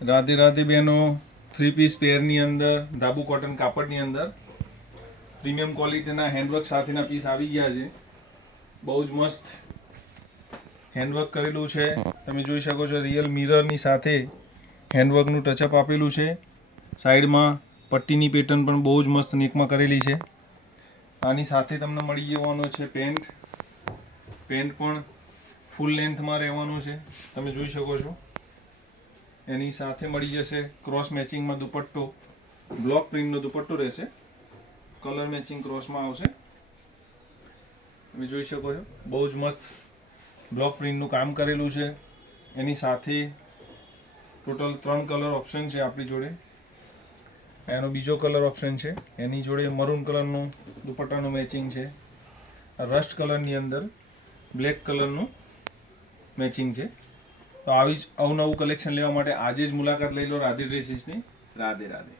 રાધે રાધે બહેનો, 3 પીસ પેરની અંદર ધાબુ કોટન કાપડની અંદર પ્રીમિયમ ક્વોલિટીના હેન્ડવર્ક સાથેના પીસ આવી ગયા છે. બહુ જ મસ્ત હેન્ડવર્ક કરેલું છે. તમે જોઈ શકો છો રિયલ મિરરની સાથે હેન્ડવર્કનું ટચઅપ આપેલું છે. સાઈડમાં પટ્ટીની પેટર્ન પણ બહુ જ મસ્ત નેકમાં કરેલી છે. આની સાથે તમને મળી જવાનો છે પેન્ટ પણ ફૂલ લેન્થમાં રહેવાનું છે. તમે જોઈ શકો છો. એની સાથે મળી જશે ક્રોસ મેચિંગમાં દુપટ્ટો, બ્લોક પ્રિન્ટનો દુપટ્ટો રહેશે, કલર મેચિંગ ક્રોસમાં આવશે. તમે જોઈ શકો છો બહુ જ મસ્ત બ્લોક પ્રિન્ટનું કામ કરેલું છે. એની સાથે ટોટલ 3 કલર ઓપ્શન છે આપણી જોડે. એનો બીજો કલર ઓપ્શન છે. એની જોડે મરૂન કલરનું દુપટ્ટાનું મેચિંગ છે. રસ્ટ કલરની અંદર બ્લેક કલરનું મેચિંગ છે. તો આવી જ અવનવું કલેક્શન લેવા માટે આજે જ મુલાકાત લઈ લો રાધે ડ્રેસીસની. રાધે રાધે.